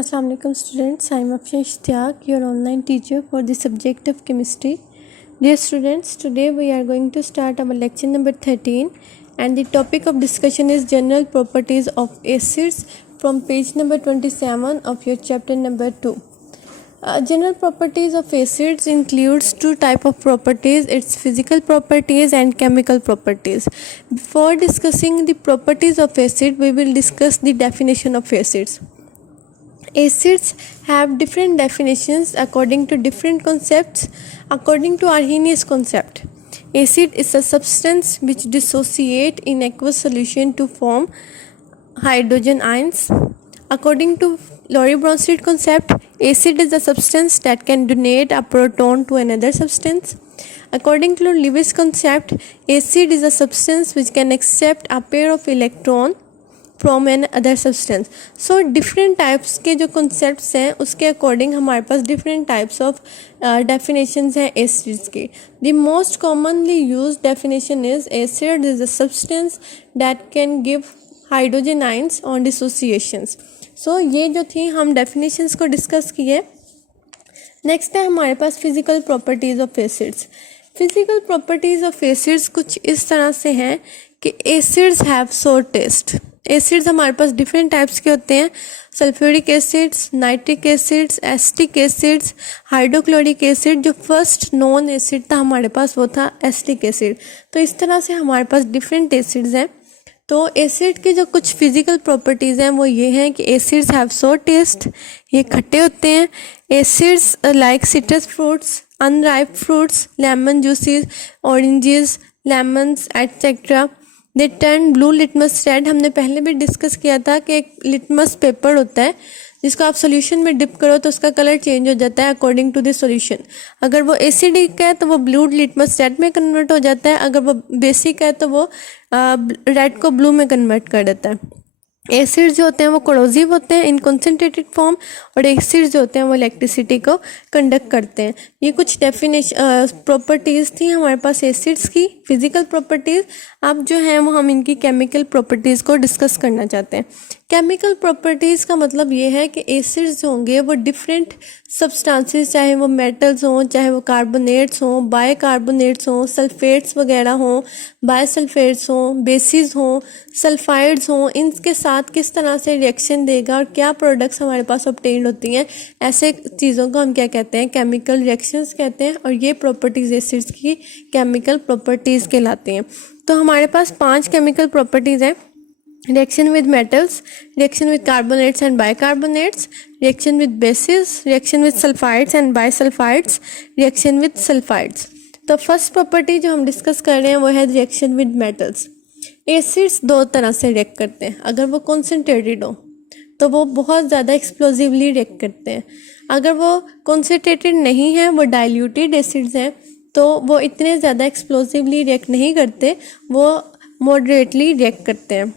Assalamualaikum students, I am Afshan Ishtiaq, your online teacher for the subject of chemistry. Dear students, today we are going to start our lecture number 13 and the topic of discussion is general properties of acids from page number 27 of your chapter number 2. General properties of acids includes two type of properties, its physical properties and chemical properties. Before discussing the properties of acid, we will discuss the definition of acids. Acids have different definitions according to different concepts. According to Arrhenius concept, acid is a substance which dissociate in aqueous solution to form hydrogen ions. According to Lorentz concept, acid is a substance that can donate a proton to another substance. According to Lewis concept, acid is a substance which can accept a pair of electron from an other substance. So different types के जो concepts हैं उसके according हमारे पास different types of definitions हैं acids की. The most commonly use definition is acid is a substance that can give hydrogen ions on dissociations. So ये जो थी हम डेफिनेशंस को डिस्कस किए. नेक्स्ट है हमारे पास physical properties of acids. Physical properties of acids कुछ इस तरह से हैं कि acids have sour taste. Acids हमारे पास डिफरेंट टाइप्स के होते हैं. Sulphuric acids, nitric acids, acetic acids, hydrochloric acid. जो फर्स्ट नॉन एसिड था हमारे पास वो था एसिटिक एसिड. तो इस तरह से हमारे पास डिफरेंट एसिड्स हैं. तो एसिड की जो कुछ फिजिकल प्रॉपर्टीज़ हैं वो ये हैं कि एसिड्स हैव सोर टेस्ट, ये खट्टे होते हैं. Acids like citrus fruits, unripe fruits, lemon juices, oranges, lemons etcetera. They turn blue litmus red. हमने पहले भी डिस्कस किया था कि एक लिटमस पेपर होता है जिसको आप सॉल्यूशन में डिप करो तो उसका कलर चेंज हो जाता है अकॉर्डिंग टू द सॉल्यूशन. अगर वो एसिडिक है तो वो ब्लू लिटमस रेड में कन्वर्ट हो जाता है. अगर वो बेसिक है तो वो रेड को ब्लू में कन्वर्ट कर देता है. एसिड्स जो होते हैं वो कोरोसिव होते हैं इन कॉन्सेंट्रेटेड फॉर्म और एसिड्स जो होते हैं वो इलेक्ट्रिसिटी को कंडक्ट करते हैं. ये कुछ डेफिनेशन प्रॉपर्टीज़ थी हमारे पास एसिड्स की फिजिकल प्रॉपर्टीज़. अब जो है वो हम इनकी केमिकल प्रॉपर्टीज़ को डिस्कस करना चाहते हैं. केमिकल प्रॉपर्टीज़ का मतलब ये है कि एसिड्स जो होंगे वो डिफरेंट सब्सटेंसेस, चाहे वो मेटल्स हों, चाहे वो कार्बोनेट्स हों, बायकार्बोनेट्स हों, सल्फेट्स वगैरह हों, बायसल्फेट्स हों, बेसिस हों, सल्फाइड्स हों, इनके साथ किस तरह से रिएक्शन देगा और क्या प्रोडक्ट्स हमारे पास ऑब्टेन्ड होती हैं, ऐसे चीज़ों को हम क्या कहते हैं, केमिकल रिएक्शंस कहते हैं. और ये प्रॉपर्टीज़ एसिड्स की केमिकल प्रॉपर्टीज़ कहलाती हैं. तो हमारे पास 5 केमिकल प्रॉपर्टीज़ हैं. reaction with metals, reaction with carbonates and bicarbonates, reaction with bases, reaction with sulfides and bisulfides, reaction with sulfides. तो फर्स्ट प्रॉपर्टी जो हम डिस्कस कर रहे हैं वो है रिएक्शन विद मेटल्स. एसिड्स दो तरह से रिएक्ट करते हैं. अगर वो कॉन्सेंट्रेटेड हो तो वो बहुत ज़्यादा एक्सप्लोजिवली रिएक्ट करते हैं. अगर वो कॉन्सेंट्रेटेड नहीं है, वो डाइल्यूटेड एसिड्स हैं, तो वो इतने ज़्यादा एक्सप्लोजिवली रिएक्ट नहीं करते, वो मॉडरेटली रिएक्ट करते हैं.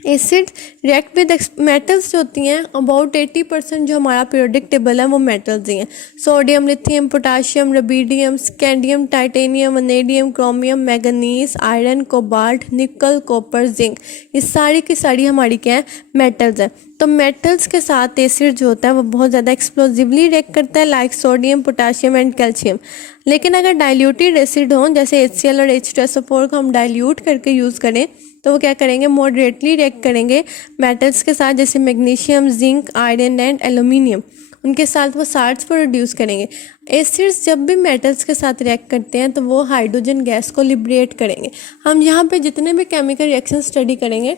एसिड रिएक्ट विद मेटल्स जो होती हैं अबाउट 80% जो हमारा पीरियोडिक टेबल है वो मेटल्स ही हैं. Sodium, lithium, potassium, rubidium, scandium, titanium, vanadium, chromium, manganese, iron, cobalt, निकल, कॉपर, जिंक, ये सारी की सारी हमारी क्या है, मेटल्स हैं. तो मेटल्स के साथ एसिड जो होता है वो बहुत ज़्यादा एक्सप्लोजिवली रिएक्ट करता है like sodium, potassium and calcium. लेकिन अगर डाइल्यूटेड एसिड हों जैसे HCl और H2SO4 को हम डाइल्यूट करके यूज़ करें तो वो क्या करेंगे, मॉडरेटली रिएक्ट करेंगे मेटल्स के साथ, जैसे magnesium, zinc, iron and aluminium, उनके साथ वो साल्ट्स प्रोड्यूस करेंगे. एसिड्स जब भी मेटल्स के साथ रिएक्ट करते हैं तो वो हाइड्रोजन गैस को लिबरेट करेंगे. हम यहाँ पे जितने भी केमिकल रिएक्शन स्टडी करेंगे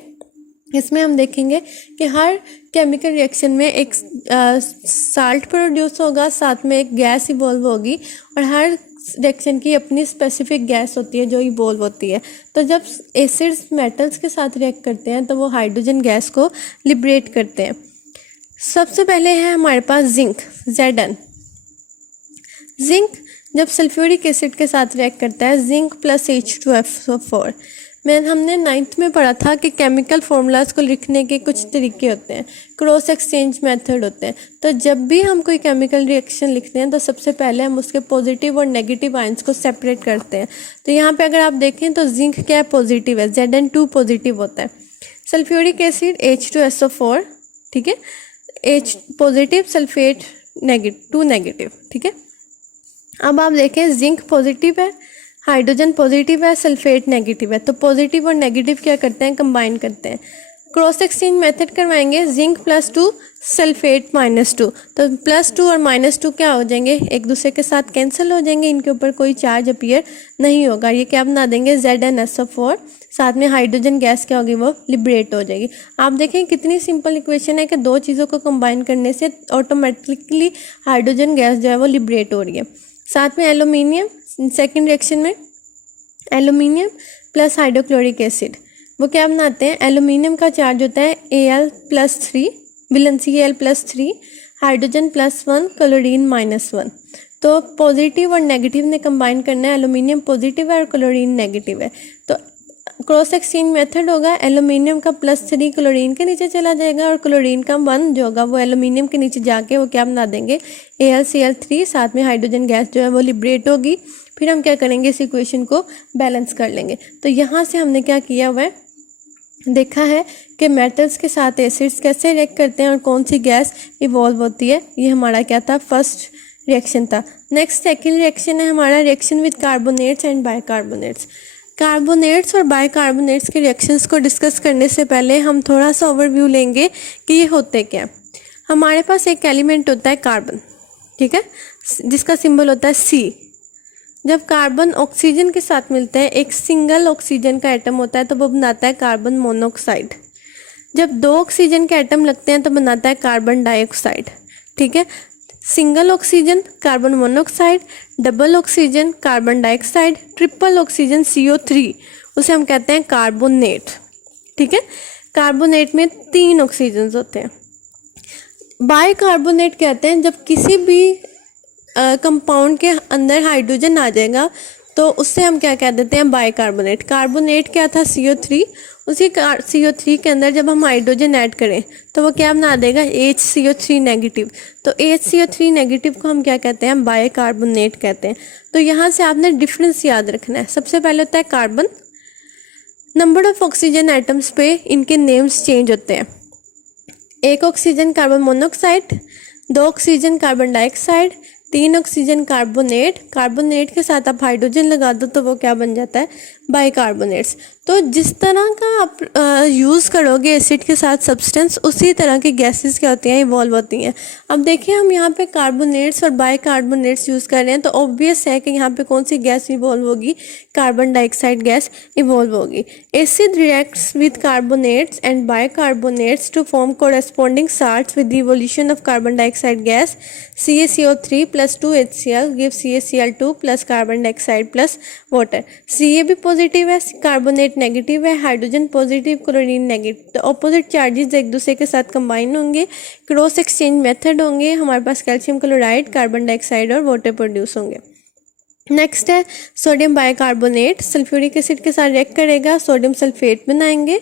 इसमें हम देखेंगे कि हर केमिकल रिएक्शन में एक साल्ट प्रोड्यूस होगा, साथ में एक गैस इवॉल्व होगी और हर रिएक्शन की अपनी स्पेसिफिक गैस होती है जो इवॉल्व होती है. तो जब एसिड्स मेटल्स के साथ रिएक्ट करते हैं तो वो हाइड्रोजन गैस को लिबरेट करते हैं. सबसे पहले है हमारे पास जिंक, Zn. जिंक जब सल्फ्यूरिक एसिड के साथ रिएक्ट करता है, जिंक प्लस H2SO4. हमने 9th में पढ़ा था कि केमिकल फार्मूलाज को लिखने के कुछ तरीके होते हैं, क्रॉस एक्सचेंज मेथड होते हैं. तो जब भी हम कोई केमिकल रिएक्शन लिखते हैं तो सबसे पहले हम उसके पॉजिटिव और नेगेटिव आयंस को सेपरेट करते हैं. तो यहाँ पे अगर आप देखें तो जिंक क्या है, पॉजिटिव है, Zn2 पॉजिटिव होता है. सल्फ्यूरिक एसिड H2SO4, ठीक है. H positive, sulphate negative, 2 negative. ठीक है, अब आप देखें जिंक पॉजिटिव है, हाइड्रोजन पॉजिटिव है, सल्फेट नेगेटिव है, तो पॉजिटिव और नेगेटिव क्या करते हैं, कंबाइन करते हैं। क्रॉस एक्सचेंज मेथड करवाएंगे, जिंक +2 सल्फेट -2, तो +2 और -2 क्या हो जाएंगे, एक दूसरे के साथ कैंसिल हो जाएंगे, इनके ऊपर कोई चार्ज अपीयर नहीं होगा। ये क्या बना देंगे, ZnSO4, साथ में हाइड्रोजन गैस क्या होगी, वो लिबरेट हो जाएगी। आप देखें कितनी सिंपल इक्वेशन है कि दो चीज़ों को कंबाइन करने से ऑटोमेटिकली हाइड्रोजन गैस जो है वो लिबरेट हो रही है। साथ में एल्यूमिनियम, सेकेंड रिएक्शन में एल्यूमिनियम प्लस हाइड्रोक्लोरिक एसिड, वो क्या बनाते हैं, एल्यूमिनियम का चार्ज होता है Al+3, valency Al+3, hydrogen +1, chlorine -1। तो पॉजिटिव और नेगेटिव ने कंबाइन करना है, एल्यूमिनियम पॉजिटिव है और क्लोरीन नेगेटिव है, तो क्रॉस एक्सचेंज मेथड होगा, एल्यूमिनियम का +3 क्लोरीन के नीचे चला जाएगा और क्लोरीन का 1 जो होगा वो एल्यूमिनियम के नीचे जाके वो क्या बना देंगे, AlCl3, साथ में हाइड्रोजन गैस जो है वो लिबरेट होगी। फिर हम क्या करेंगे, इस इक्वेशन को बैलेंस कर लेंगे। तो यहाँ से हमने क्या किया हुआ है, देखा है कि मेटल्स के साथ एसिड्स कैसे रिएक्ट करते हैं और कौन सी गैस इवॉल्व होती है। ये हमारा क्या था, फर्स्ट रिएक्शन था। नेक्स्ट सेकेंड रिएक्शन है हमारा reaction with carbonates and bicarbonates. Carbonates और बाइकार्बोनेट्स के रिएक्शंस को डिस्कस करने से पहले हम थोड़ा सा ओवरव्यू लेंगे कि ये होते क्या। हमारे पास एक एलिमेंट होता है कार्बन, ठीक है, जिसका सिंबल होता है C। जब कार्बन ऑक्सीजन के साथ मिलते हैं, एक सिंगल ऑक्सीजन का एटम होता है तो वो बनाता है कार्बन मोनोऑक्साइड। जब 2 ऑक्सीजन के एटम लगते हैं तो बनाता है कार्बन डाइऑक्साइड। ठीक है, single oxygen carbon monoxide, double oxygen carbon dioxide, triple oxygen CO3, उसे हम कहते हैं कार्बोनेट। ठीक है, कार्बोनेट में 3 ऑक्सीजन होते हैं। बाइकार्बोनेट कहते हैं जब किसी भी कंपाउंड के अंदर हाइड्रोजन आ जाएगा तो उससे हम क्या कह देते हैं, बाइकार्बोनेट। कार्बोनेट क्या था, CO3, उसी CO3 के अंदर जब हम हाइड्रोजन ऐड करें तो वो क्या बना देगा, HCO3 नेगेटिव। तो HCO3 नेगेटिव को हम क्या कहते हैं, बाइकार्बोनेट कहते हैं। तो यहाँ से आपने डिफरेंस याद रखना है। सबसे पहले होता है carbon, number of oxygen atoms पे इनके नेम्स चेंज होते हैं। 1 oxygen carbon monoxide, 2 oxygen carbon dioxide, 3 oxygen carbonate. Carbonate के साथ आप हाइड्रोजन लगा दो तो वो क्या बन जाता है, बाइकार्बोनेट्स। तो जिस तरह का आप यूज़ करोगे एसिड के साथ सब्सटेंस, उसी तरह की गैसेस क्या होती हैं, इवॉल्व होती हैं। अब देखिए हम यहाँ पे कार्बोनेट्स और बाइकार्बोनेट्स यूज़ कर रहे हैं तो ऑब्वियस है कि यहाँ पे कौन सी गैस इवॉल्व होगी, कार्बन डाइऑक्साइड गैस इवॉल्व होगी। Acid reacts with carbonates and bicarbonates to form corresponding salts with the evolution of carbon dioxide gas. CaCO3 + 2 HCl gives CaCl2 plus carbon dioxide plus water. Ca भी positive है, carbonate negative है, hydrogen positive, chlorine negative. तो opposite charges एक दूसरे के साथ combine होंगे, cross exchange method होंगे, हमारे पास कैल्शियम क्लोराइड, कार्बन डाइऑक्साइड और वाटर प्रोड्यूस होंगे। नेक्स्ट है सोडियम बाइकार्बोनेट, सल्फ्यूरिक एसिड के साथ रिएक्ट करेगा, सोडियम सल्फेट बनाएंगे।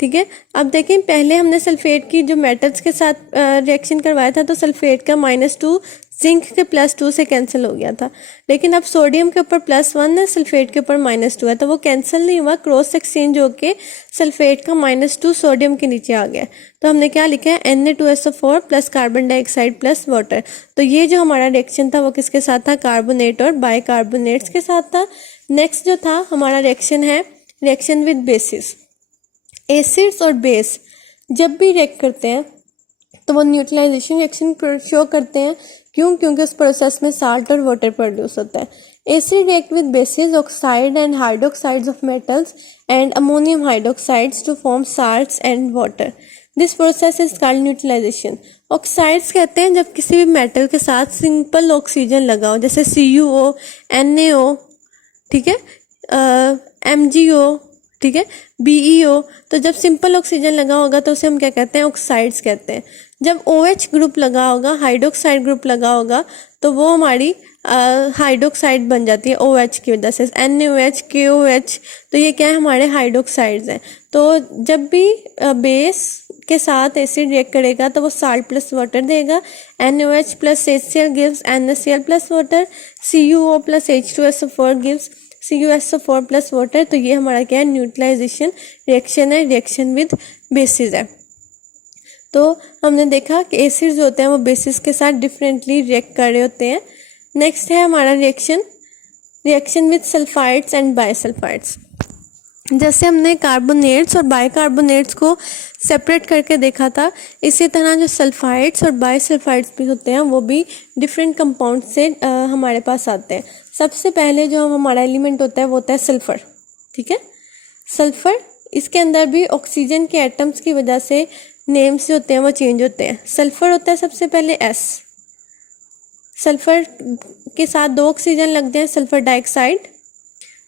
ठीक है, अब देखें पहले हमने सल्फेट की जो मेटल्स के साथ रिएक्शन करवाया था तो सल्फेट का -2 जिंक के +2 से कैंसिल हो गया था, लेकिन अब सोडियम के ऊपर +1 है, सल्फेट के ऊपर -2 है, तो वो कैंसिल नहीं हुआ, क्रॉस एक्सचेंज होके सल्फेट का -2 सोडियम के नीचे आ गया। तो हमने क्या लिखा है, Na2SO4 plus carbon dioxide plus water. तो ये जो हमारा रिएक्शन था वो किसके साथ था, कार्बोनेट और बाइकार्बोनेट्स के साथ था। नेक्स्ट जो था हमारा रिएक्शन है रिएक्शन विद बेसिस। एसिड्स और बेस जब भी रिएक्ट करते हैं तो वो न्यूट्रलाइजेशन रिएक्शन शो करते हैं। क्यों? क्योंकि उस प्रोसेस में साल्ट और वाटर प्रोड्यूस होता है। Acid react with bases, oxide and hydroxides of metals and ammonium hydroxides to form salts and water. This process is called neutralisation. Oxides कहते हैं जब किसी भी मेटल के साथ सिंपल ऑक्सीजन लगा हो, जैसे CuO, NaO, ठीक है, MgO, ठीक है, BeO। तो जब सिंपल ऑक्सीजन लगा होगा तो उसे हम क्या कहते हैं, ऑक्साइड्स कहते हैं। जब OH ग्रुप लगा होगा, हाइड्रोक्साइड ग्रुप लगा होगा, तो वो हमारी हाइड्रोक्साइड बन जाती है OH की वजह से, NaOH, KOH। तो ये क्या है, हमारे हाइड्रोक्साइड्स हैं। तो जब भी बेस के साथ एसिड रिएक्ट करेगा तो वो साल्ट प्लस वाटर देगा। NaOH plus HCl gives NaCl plus water, CuO plus H2SO4 gives CuSO4 plus water. तो ये हमारा क्या है, न्यूट्रलाइजेशन रिएक्शन है, रिएक्शन विद बेसिस है। तो हमने देखा कि एसिड्स होते हैं वो बेसिस के साथ डिफरेंटली रिएक्ट कर रहे होते हैं। नेक्स्ट है हमारा reaction with sulphides and bisulphides. जैसे हमने कार्बोनेट्स और बाइकार्बोनेट्स को सेपरेट करके देखा था, इसी तरह जो सल्फाइड्स और बाइसल्फाइड्स भी होते हैं वो भी डिफरेंट कंपाउंड से हमारे पास आते हैं। सबसे पहले जो हमारा एलिमेंट होता है वो होता है सल्फ़र। ठीक है, सल्फ़र, इसके अंदर भी ऑक्सीजन के एटम्स की वजह से नेम्स जो होते हैं वो चेंज होते हैं। सल्फ़र होता है सबसे पहले S, सल्फ़र के साथ 2 ऑक्सीजन लग जाए सल्फ़र डाइऑक्साइड,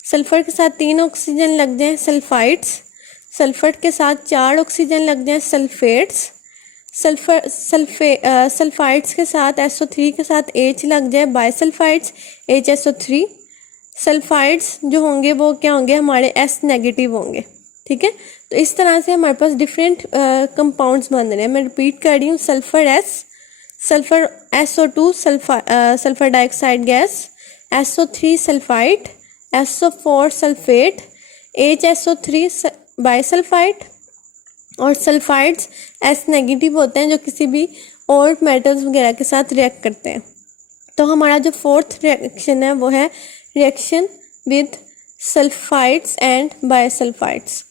सल्फ़र के साथ 3 ऑक्सीजन लग जाए सल्फाइड्स, सल्फ़र के साथ 4 ऑक्सीजन लग जाए सल्फेट्स, सल्फाइड्स के साथ SO3 के साथ H लग जाए बाइसल्फाइड्स HSO3। सल्फाइड्स जो होंगे वो क्या होंगे, हमारे S नेगेटिव होंगे। ठीक है, तो इस तरह से हमारे पास डिफरेंट कंपाउंड्स बन रहे हैं। मैं रिपीट कर रही हूँ, sulphur S, sulphur SO2 sulphur dioxide gas, SO3 sulphide, SO4 sulphate, HSO3 bisulphide, और सल्फाइड्स S नेगेटिव होते हैं जो किसी भी और मेटल्स वगैरह के साथ रिएक्ट करते हैं। तो हमारा जो फोर्थ रिएक्शन है वो है reaction with sulphides and bisulphides.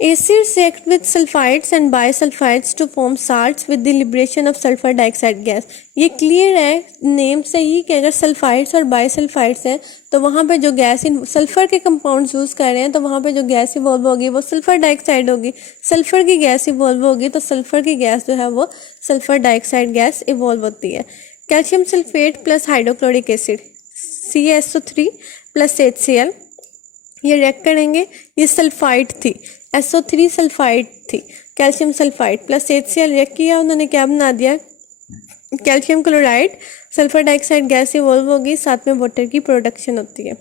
Acids react with sulfides and bisulfides to form salts with the liberation of sulfur dioxide gas। ये क्लियर है नेम से ही कि अगर सल्फाइड्स और बाइसल्फाइड्स हैं तो वहाँ पे जो गैस सल्फ़र के कंपाउंड्स यूज़ कर रहे हैं तो वहाँ पे जो गैस इवॉल्व होगी वो सल्फ़र डाइऑक्साइड होगी। सल्फ़र की गैस इवॉल्व होगी तो सल्फ़र की गैस जो है वो सल्फ़र डाइऑक्साइड गैस इवॉल्व होती है। Calcium sulphate plus hydrochloric acid CaSO3 plus HCl ये रिएक्ट करेंगे। ये सल्फाइड थी, SO3 सल्फाइड थी, calcium sulphide plus HCl react किया, उन्होंने क्या बना दिया, calcium chloride, sulphur dioxide gas evolve होगी, साथ में वाटर की प्रोडक्शन होती है।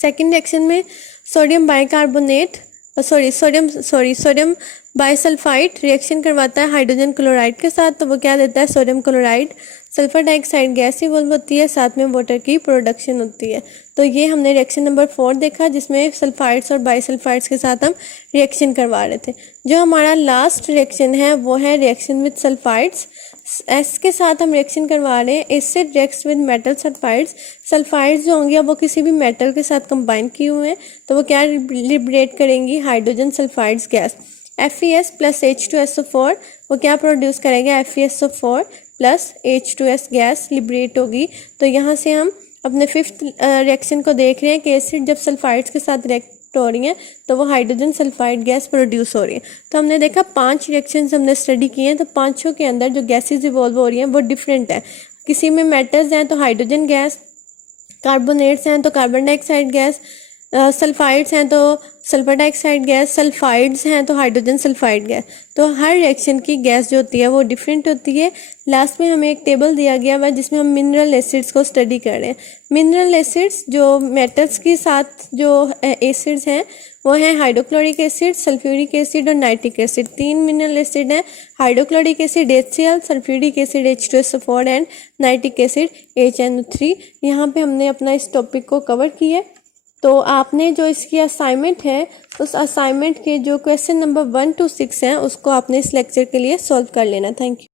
सेकेंड रिएक्शन में sodium bicarbonate sodium bisulphide reaction करवाता है हाइड्रोजन क्लोराइड के साथ, तो वो क्या देता है, sodium chloride, sulphur dioxide gas evolve होती है, साथ में वाटर की प्रोडक्शन होती है। तो ये हमने रिएक्शन नंबर 4 देखा जिसमें सल्फाइड्स और बाइसल्फाइड्स के साथ हम रिएक्शन करवा रहे थे। जो हमारा लास्ट रिएक्शन है वो है रिएक्शन विद सल्फाइड्स। S के साथ हम रिएक्शन करवा रहे हैं, acid reacts with metal sulphides. Sulphides जो होंगे वो किसी भी मेटल के साथ कंबाइन किए हुए हैं तो वो क्या लिबरेट करेंगी, hydrogen sulphides gas. FeS plus H2SO4 वो क्या प्रोड्यूस करेंगे, FeSO4 plus H2S gas liberate होगी। तो यहाँ से हम अपने फिफ्थ रिएक्शन को देख रहे हैं कि एसिड जब सल्फाइड्स के साथ रिएक्ट हो रही हैं तो वो हाइड्रोजन सल्फाइड गैस प्रोड्यूस हो रही है। तो हमने देखा 5 रिएक्शंस हमने स्टडी किए हैं, तो पांचों के अंदर जो गैसेस इवॉल्व हो रही हैं वो डिफरेंट है। किसी में मेटल्स हैं तो हाइड्रोजन गैस, कार्बोनेट्स हैं तो कार्बन डाइऑक्साइड गैस, सल्फाइड्स हैं तो सल्फर डाइऑक्साइड गैस, सल्फाइड्स हैं तो हाइड्रोजन सल्फाइड गैस। तो हर रिएक्शन की गैस जो होती है वो डिफरेंट होती है। लास्ट में हमें एक टेबल दिया गया हुआ जिसमें हम मिनरल एसिड्स को स्टडी कर रहे हैं। मिनरल एसिड्स जो मेटल्स के साथ जो एसिड्स हैं वो हैं हाइड्रोक्लोरिक एसिड, सल्फ्यूरिक एसिड और नाइट्रिक एसिड। 3 मिनरल एसिड हैं, hydrochloric acid HCl, sulphuric acid H2SO4 and nitric acid HNO3। यहाँ पे हमने अपना इस टॉपिक को कवर किया। तो आपने जो इसकी असाइनमेंट है उस असाइनमेंट के जो क्वेश्चन नंबर 1 to 6 हैं उसको आपने इस लेक्चर के लिए सॉल्व कर लेना। Thank you.